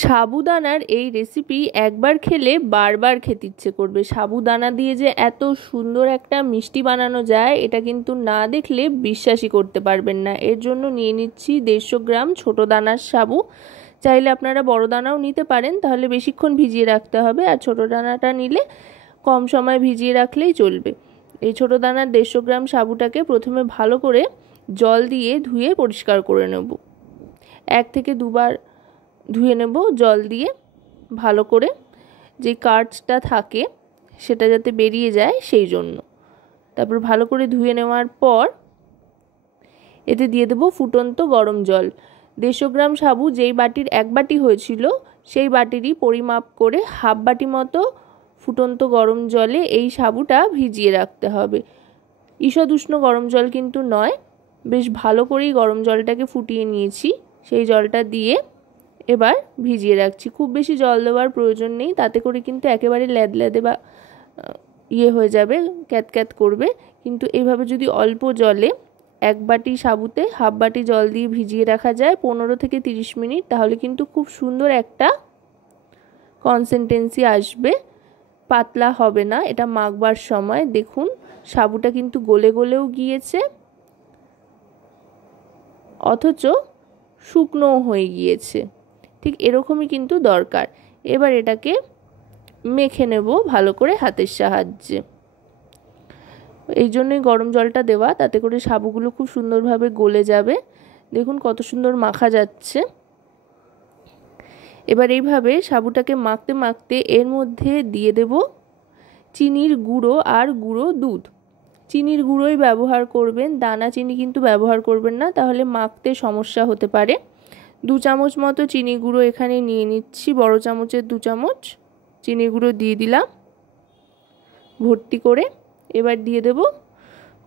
সাবুদানার এই রেসিপি একবার খেলে বারবার খেতে ইচ্ছে করবে। সাবুদানা দিয়ে যে এত সুন্দর একটা মিষ্টি বানানো যায় এটা কিন্তু না দেখলে বিশ্বাসই করতে পারবেন না। এর জন্য নিয়ে নিচ্ছি 150 গ্রাম ছোট দানার সাবু। চাইলে আপনারা বড় দানাও নিতে পারেন, তাহলে বেশিক্ষণ ভিজিয়ে রাখতে হবে, আর ছোট দানাটা নিলে কম সময় ভিজিয়ে রাখলেই চলবে। এই ছোট দানার 150 গ্রাম সাবুটাকে প্রথমে ভালো করে জল দিয়ে ধুয়ে পরিষ্কার করে নেব। 1 থেকে 2 বার ধুয়ে নেব জল দিয়ে ভালো করে, যে কার্ডসটা থাকে সেটা যাতে বেরিয়ে যায় সেই জন্য। তারপর ভালো করে ধুয়ে নেওয়ার পর এতে দিয়ে দেব ফুটন্ত গরম জল। 150 গ্রাম সাবু যেই বাটির 1 বাটি হয়েছিল সেই বাটিরই পরিমাপ করে হাফ বাটি মতো ফুটন্ত গরম জলে এই সাবুটা ভিজিয়ে রাখতে হবে। ঈষৎ উষ্ণ গরম জল কিন্তু নয়, বেশ ভালো করেই গরম জলটাকে ফুটিয়ে নিয়েছি। সেই জলটা দিয়ে এবার ভিজিয়ে রাখছি। খুব বেশি জল দেওয়ার প্রয়োজন নেই, তাতে করে কিন্তু একেবারে ল্যাদল্যাদে বা হয়ে যাবে, ক্যাতক্যাত করবে। কিন্তু এইভাবে যদি অল্প জলে 1 বাটি সাবুতে হাফ বাটি জল দিয়ে ভিজিয়ে রাখা যায় 15 থেকে 30 মিনিট, তাহলে কিন্তু খুব সুন্দর একটা কনসিস্টেন্সি আসবে, পাতলা হবে না। এটা মাখবার সময় দেখুন সাবুটা কিন্তু গলে গলেও গিয়েছে, অথচ শুকনো হয়ে গিয়েছে। ঠিক এরকমই কিন্তু দরকার। এবার এটাকে মেখে নেব ভালো করে হাতের সাহায্যে। এই জন্যই গরম জলটা দেওয়া, তাতে করে সাবুগুলো খুব সুন্দরভাবে গলে যাবে। দেখুন কত সুন্দর মাখা যাচ্ছে। এবার এইভাবে সাবুটাকে মাখতে মাখতে এর মধ্যে দিয়ে দেব চিনির গুঁড়ো আর গুঁড়ো দুধ। চিনির গুঁড়োই ব্যবহার করবেন, দানা চিনি কিন্তু ব্যবহার করবেন না, তাহলে মাখতে সমস্যা হতে পারে। 2 চামচ মতো চিনি গুঁড়ো এখানে নিয়ে নিচ্ছি, বড় চামচের 2 চামচ চিনি গুঁড়ো দিয়ে দিলাম ভর্তি করে। এবার দিয়ে দেব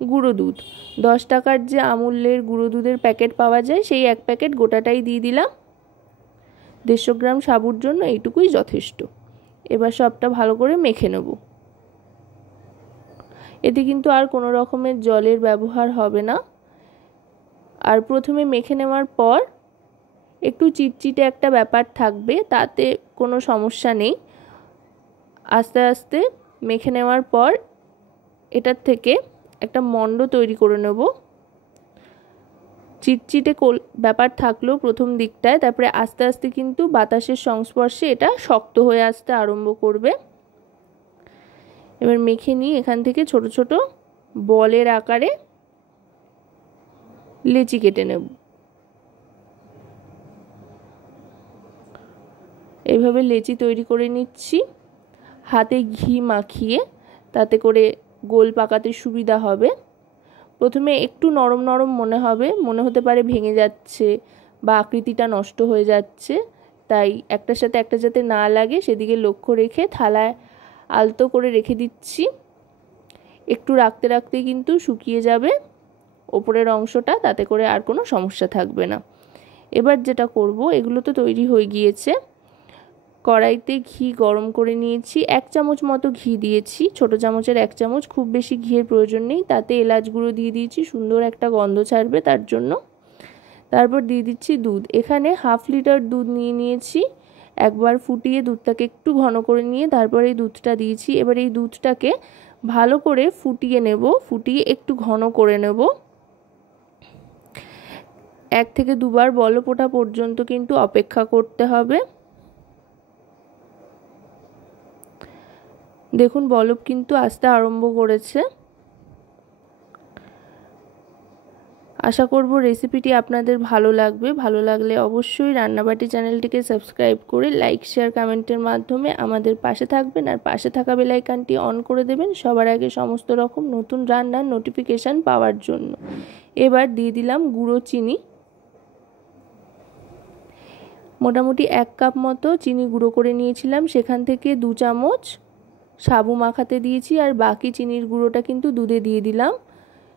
গুঁড়ো দুধ। 10 টাকার যে আমুলের গুঁড়ো দুধের প্যাকেট পাওয়া যায় সেই 1 প্যাকেট গোটাটাই দিয়ে দিলাম। 150 গ্রাম সাবুর জন্য এইটুকুই যথেষ্ট। এবার সবটা ভালো করে মেখে নেব। এতে কিন্তু আর কোনো রকমের জলের ব্যবহার হবে না। আর প্রথমে মেখে নেওয়ার পর একটু চিটচিটে একটা ব্যাপার থাকবে, তাতে কোনো সমস্যা নেই। আস্তে আস্তে মেখে নেওয়ার পর এটার থেকে একটা মণ্ড তৈরি করে নেব। চিটচিটে ব্যাপার থাকলেও প্রথম দিকটায়, তারপরে আস্তে আস্তে কিন্তু বাতাসের সংস্পর্শে এটা শক্ত হয়ে আসতে আরম্ভ করবে। এবার মেখে নিয়ে এখান থেকে ছোট ছোট বলের আকারে লেচি কেটে নেব। এইভাবে লেচি তৈরি করে নিচ্ছি হাতে ঘি মাখিয়ে, তাতে করে গোল পাকাতে সুবিধা হবে। প্রথমে একটু নরম নরম মনে হতে পারে ভেঙে যাচ্ছে বা আকৃতিটা নষ্ট হয়ে যাচ্ছে, তাই একটার সাথে একটা যাতে না লাগে সেদিকে লক্ষ্য রেখে থালায় আলতো করে রেখে দিচ্ছি। একটু রাখতে রাখতেই কিন্তু শুকিয়ে যাবে ওপরের অংশটা, তাতে করে আর কোনো সমস্যা থাকবে না। এবার যেটা করব, এগুলো তো তৈরি হয়ে গিয়েছে। কড়াইতে ঘি গরম করে নিয়েছি, 1 চামচ মতো ঘি দিয়েছি, ছোট চামচের 1 চামচ, খুব বেশি ঘিয়ের প্রয়োজন নেই। তাতে এলাচ গুঁড়ো দিয়ে দিয়েছি, সুন্দর একটা গন্ধ ছাড়বে তার জন্য। তারপর দিয়ে দিচ্ছি দুধ। এখানে হাফ লিটার দুধ নিয়ে নিয়েছি। একবার ফুটিয়ে দুধটাকে একটু ঘন করে নিয়ে তারপর এই দুধটা দিয়েছি। এবার এই দুধটাকে ভালো করে ফুটিয়ে নেব, ফুটিয়ে একটু ঘন করে নেব। 1 থেকে 2 বার বলক ওঠা পর্যন্ত কিন্তু অপেক্ষা করতে হবে। দেখুন বলক কিন্তু আসতে আরম্ভ করেছে। আশা করব রেসিপিটি আপনাদের ভালো লাগবে। ভালো লাগলে অবশ্যই রান্নাবাটি চ্যানেলটিকে সাবস্ক্রাইব করে লাইক শেয়ার কমেন্টের মাধ্যমে আমাদের পাশে থাকবেন, আর পাশে থাকা বেল আইকনটি অন করে দেবেন সবার আগে সমস্ত রকম নতুন রান্নার নোটিফিকেশান পাওয়ার জন্য। এবার দিয়ে দিলাম গুঁড়ো চিনি। মোটামুটি 1 কাপ মতো চিনি গুঁড়ো করে নিয়েছিলাম, সেখান থেকে 2 চামচ সাবু মাখাতে দিয়েছি, আর বাকি চিনির গুঁড়োটা কিন্তু দুধে দিয়ে দিলাম।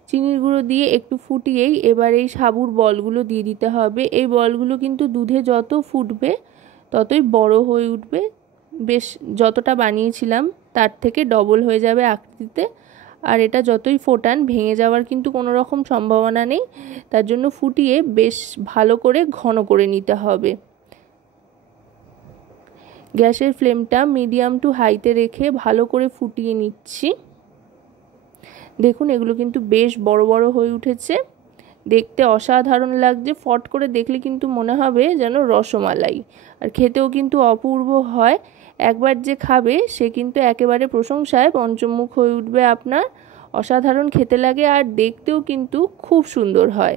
চিনির গুঁড়ো দিয়ে একটু ফুটিয়েই এবার এই সাবুর বলগুলো দিয়ে দিতে হবে। এই বলগুলো কিন্তু দুধে যত ফুটবে ততই বড় হয়ে উঠবে, বেশ যতটা বানিয়েছিলাম তার থেকে ডবল হয়ে যাবে আকৃতিতে। আর এটা যতই ফোটান ভেঙে যাওয়ার কিন্তু কোনো রকম সম্ভাবনা নেই, তার জন্য ফুটিয়ে বেশ ভালো করে ঘন করে নিতে হবে। গ্যাসের ফ্লেমটা মিডিয়াম টু হাইতে রেখে ভালো করে ফুটিয়ে নিচ্ছি। দেখুন এগুলো কিন্তু বেশ বড় বড় হয়ে উঠেছে, দেখতে অসাধারণ লাগছে। ফট করে দেখলে কিন্তু মনে হবে যেন রসমালাই, আর খেতেও কিন্তু অপূর্ব হয়। একবার যে খাবে সে কিন্তু একেবারে প্রশংসায় পঞ্চমুখ হয়ে উঠবে আপনার। অসাধারণ খেতে লাগে আর দেখতেও কিন্তু খুব সুন্দর হয়।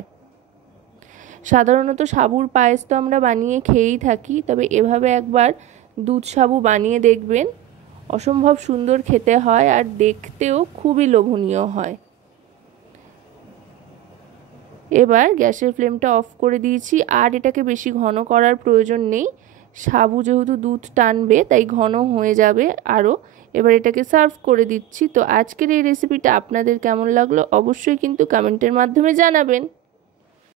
সাধারণত সাবুর পায়েস তো আমরা বানিয়ে খেয়েই থাকি, তবে এভাবে একবার দুধ সাবু বানিয়ে দেখবেন, অসম্ভব সুন্দর খেতে হয় আর দেখতেও খুবই লোভনীয় হয়। এবার গ্যাসের ফ্লেমটা অফ করে দিয়েছি, আর এটাকে বেশি ঘন করার প্রয়োজন নেই। সাবু যেহেতু দুধ টানবে তাই ঘন হয়ে যাবে আরও। এবার এটাকে সার্ভ করে দিচ্ছি। তো আজকের এই রেসিপিটা আপনাদের কেমন লাগলো অবশ্যই কিন্তু কমেন্টের মাধ্যমে জানাবেন।